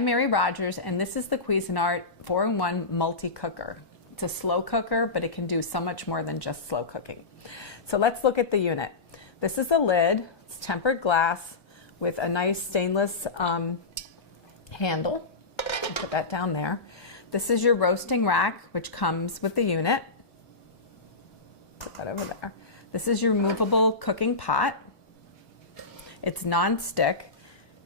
I'm Mary Rogers, and this is the Cuisinart 4-in-1 multi-cooker. It's a slow cooker, but it can do so much more than just slow cooking. So let's look at the unit. This is the lid. It's tempered glass with a nice stainless handle. I'll put that down there. This is your roasting rack, which comes with the unit. Put that over there. This is your movable cooking pot. It's non-stick.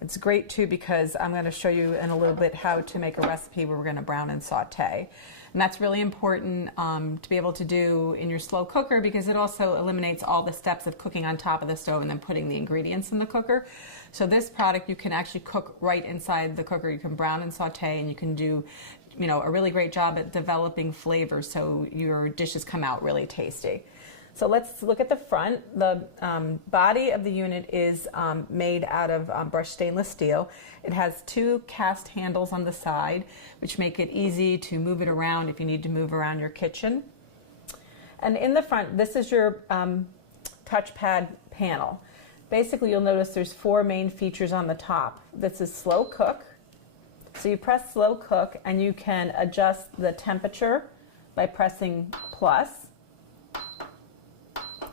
It's great too because I'm going to show you in a little bit how to make a recipe where we're going to brown and saute. And that's really important to be able to do in your slow cooker because it also eliminates all the steps of cooking on top of the stove and then putting the ingredients in the cooker. So this product you can actually cook right inside the cooker. You can brown and saute, and you can do a really great job at developing flavors so your dishes come out really tasty. So let's look at the front. The body of the unit is made out of brushed stainless steel. It has two cast handles on the side, which make it easy to move it around if you need to move around your kitchen. And in the front, this is your touchpad panel. Basically, you'll notice there's four main features on the top. This is slow cook. So you press slow cook, and you can adjust the temperature by pressing plus.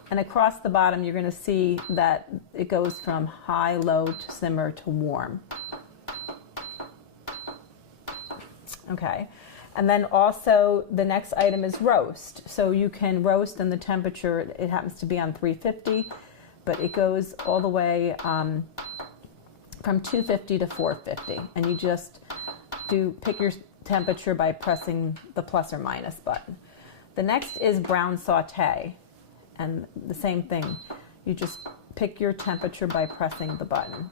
And across the bottom, you're going to see that it goes from high, low, to simmer, to warm. Okay. And then also the next item is roast. So you can roast, and the temperature, it happens to be on 350, but it goes all the way from 250 to 450. And you just pick your temperature by pressing the plus or minus button. The next is brown saute. And the same thing, you just pick your temperature by pressing the button.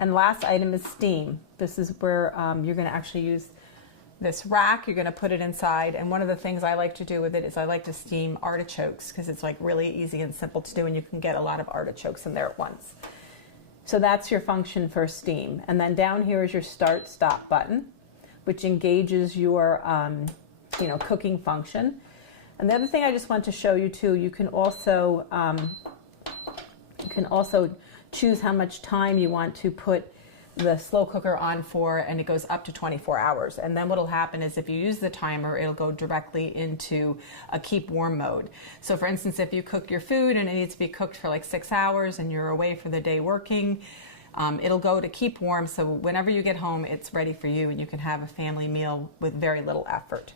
And last item is steam. This is where you're going to actually use this rack. You're going to put it inside. And one of the things I like to do with it is I like to steam artichokes because it's like really easy and simple to do, and you can get a lot of artichokes in there at once. So that's your function for steam. And then down here is your start-stop button, which engages your cooking function. And the other thing I just want to show you too, you can also choose how much time you want to put the slow cooker on for, and it goes up to 24 hours. And then what will happen is if you use the timer, it'll go directly into a keep warm mode. So for instance, if you cook your food and it needs to be cooked for like 6 hours and you're away for the day working, it'll go to keep warm. So whenever you get home, it's ready for you and you can have a family meal with very little effort.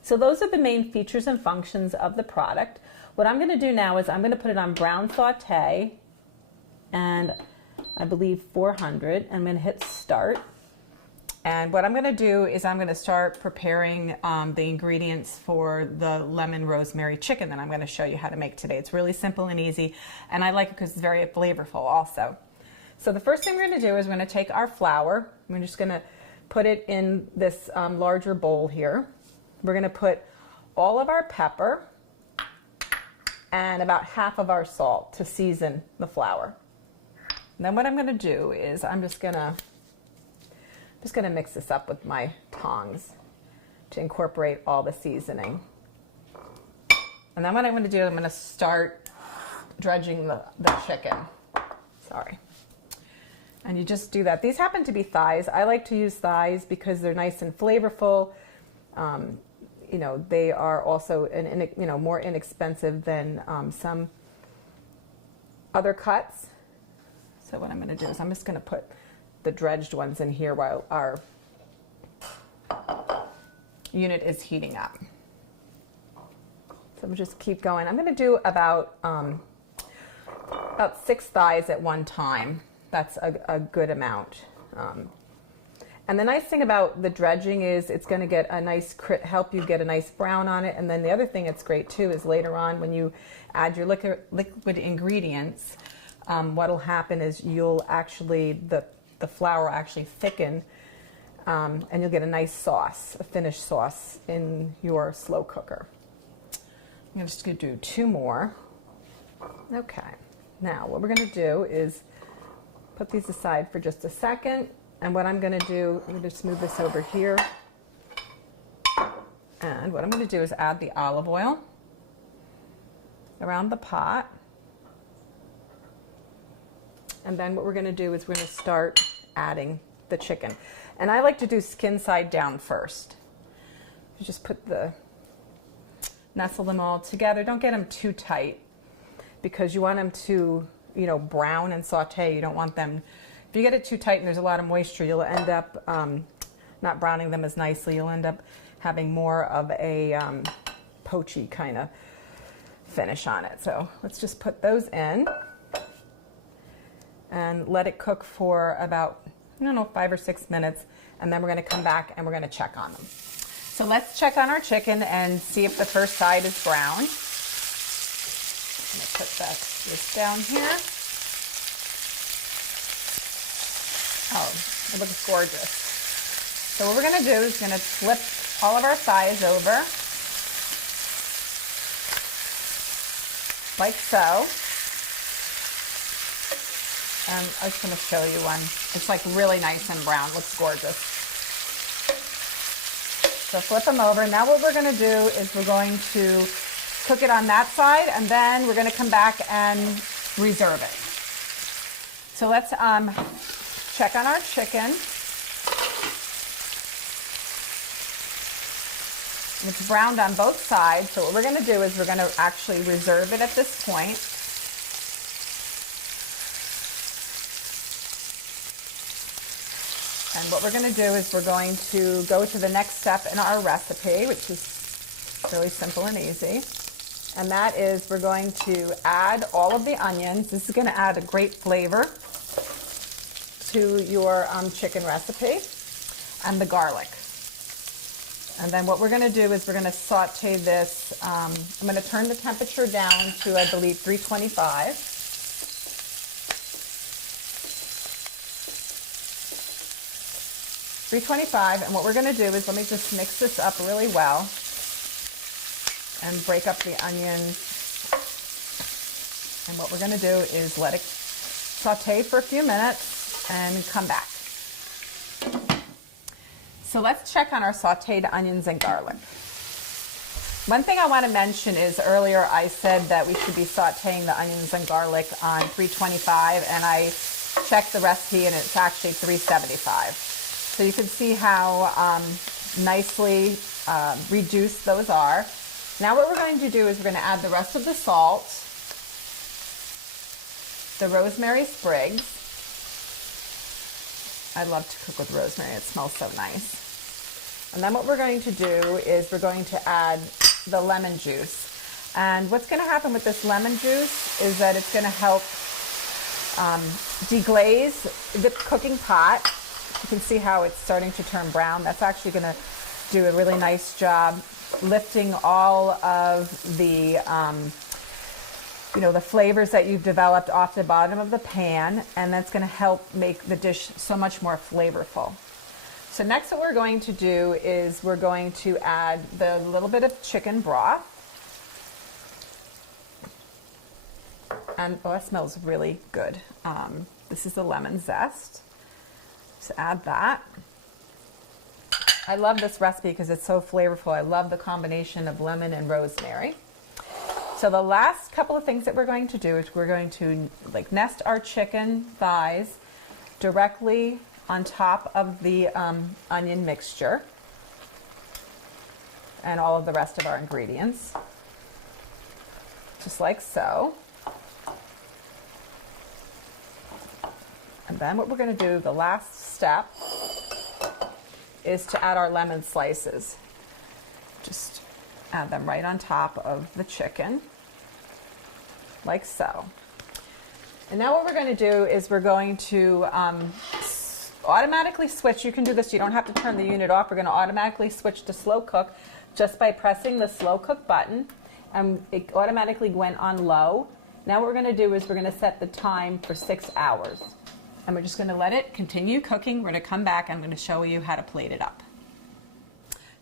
So those are the main features and functions of the product. What I'm going to do now is I'm going to put it on brown saute, and I believe 400. I'm going to hit start. And what I'm going to do is I'm going to start preparing the ingredients for the lemon rosemary chicken that I'm going to show you how to make today. It's really simple and easy, and I like it because it's very flavorful also. So the first thing we're going to do is we're going to take our flour. We're just going to put it in this larger bowl here. We're going to put all of our pepper and about half of our salt to season the flour. And then what I'm going to do is I'm just going to mix this up with my tongs to incorporate all the seasoning. And then what I'm going to do, I'm going to start dredging the chicken. Sorry. And you just do that. These happen to be thighs. I like to use thighs because they're nice and flavorful. They are also more inexpensive than some other cuts. So what I'm going to do is I'm just going to put the dredged ones in here while our unit is heating up. So we'll just keep going. I'm going to do about 6 thighs at one time. That's a good amount. And the nice thing about the dredging is it's going to get a nice help you get a nice brown on it. And then the other thing that's great too is later on when you add your liquid ingredients, what will happen is you'll actually the flour will actually thicken, and you'll get a nice sauce, a finished sauce in your slow cooker. I'm just going to do 2 more. Okay. Now what we're going to do is put these aside for just a second. And what I'm going to do, I'm going to just move this over here. And what I'm going to do is add the olive oil around the pot. And then what we're going to do is we're going to start adding the chicken. And I like to do skin side down first. You just nestle them all together. Don't get them too tight because you want them to, you know, brown and saute. You don't want them, if you get it too tight and there's a lot of moisture, you'll end up not browning them as nicely. You'll end up having more of a poachy kind of finish on it. So let's just put those in and let it cook for about, I don't know, 5 or 6 minutes, and then we're going to come back and we're going to check on them. So let's check on our chicken and see if the first side is brown. I'm going to put this down here. Oh, it looks gorgeous. So what we're going to do is going to flip all of our thighs over, like so. And I just want to show you one. It's like really nice and brown. Looks gorgeous. So flip them over. Now what we're going to do is we're going to cook it on that side, and then we're going to come back and reserve it. So let's check on our chicken. It's browned on both sides. So what we're going to do is we're going to actually reserve it at this point. And what we're going to do is we're going to go to the next step in our recipe, which is really simple and easy. And that is we're going to add all of the onions. This is going to add a great flavor to your chicken recipe, and the garlic. And then what we're going to do is we're going to saute this. I'm going to turn the temperature down to, I believe, 325. And what we're going to do is, let me just mix this up really well and break up the onions. And what we're going to do is let it saute for a few minutes and come back. So let's check on our sauteed onions and garlic. One thing I want to mention is earlier I said that we should be sauteing the onions and garlic on 325, and I checked the recipe and it's actually 375. So you can see how nicely reduced those are. Now what we're going to do is we're going to add the rest of the salt, the rosemary sprigs. I love to cook with rosemary. It smells so nice. And then what we're going to do is we're going to add the lemon juice. And what's going to happen with this lemon juice is that it's going to help deglaze the cooking pot. You can see how it's starting to turn brown. That's actually going to do a really nice job lifting all of the, the flavors that you've developed off the bottom of the pan, and that's going to help make the dish so much more flavorful. So next what we're going to do is we're going to add the little bit of chicken broth. And oh, that smells really good. This is the lemon zest. So add that. I love this recipe because it's so flavorful. I love the combination of lemon and rosemary. So the last couple of things that we're going to do is we're going to nest our chicken thighs directly on top of the onion mixture and all of the rest of our ingredients, just like so. And then what we're going to do, the last step, is to add our lemon slices. Just add them right on top of the chicken, like so. And now what we're going to do is we're going to automatically switch. You can do this, you don't have to turn the unit off. We're going to automatically switch to slow cook just by pressing the slow cook button, and it automatically went on low. Now what we're going to do is we're going to set the time for 6 hours. And we're just going to let it continue cooking. We're going to come back and I'm going to show you how to plate it up.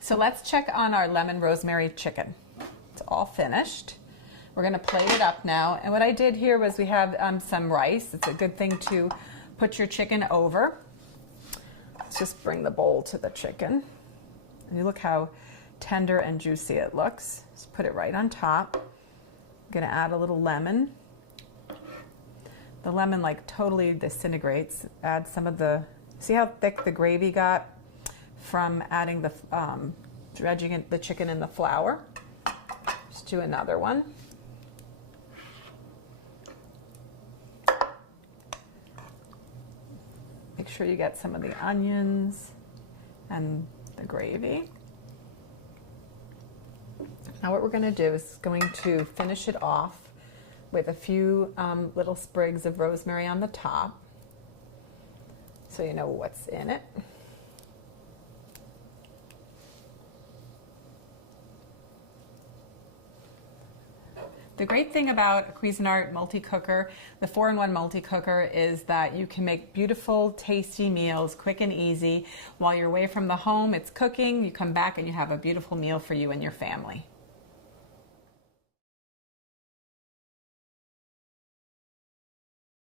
So let's check on our lemon rosemary chicken. It's all finished. We're going to plate it up now. And what I did here was we have some rice. It's a good thing to put your chicken over. Let's just bring the bowl to the chicken. And you look how tender and juicy it looks. Just put it right on top. I'm going to add a little lemon. The lemon totally disintegrates. Add some of the See how thick the gravy got from adding the dredging the chicken in the flour? Just do another one. Make sure you get some of the onions and the gravy. Now what we're going to do is going to finish it off with a few little sprigs of rosemary on the top, so you know what's in it. The great thing about a Cuisinart multi-cooker, the 4-in-1 multi-cooker, is that you can make beautiful, tasty meals quick and easy. While you're away from the home, it's cooking, you come back and you have a beautiful meal for you and your family.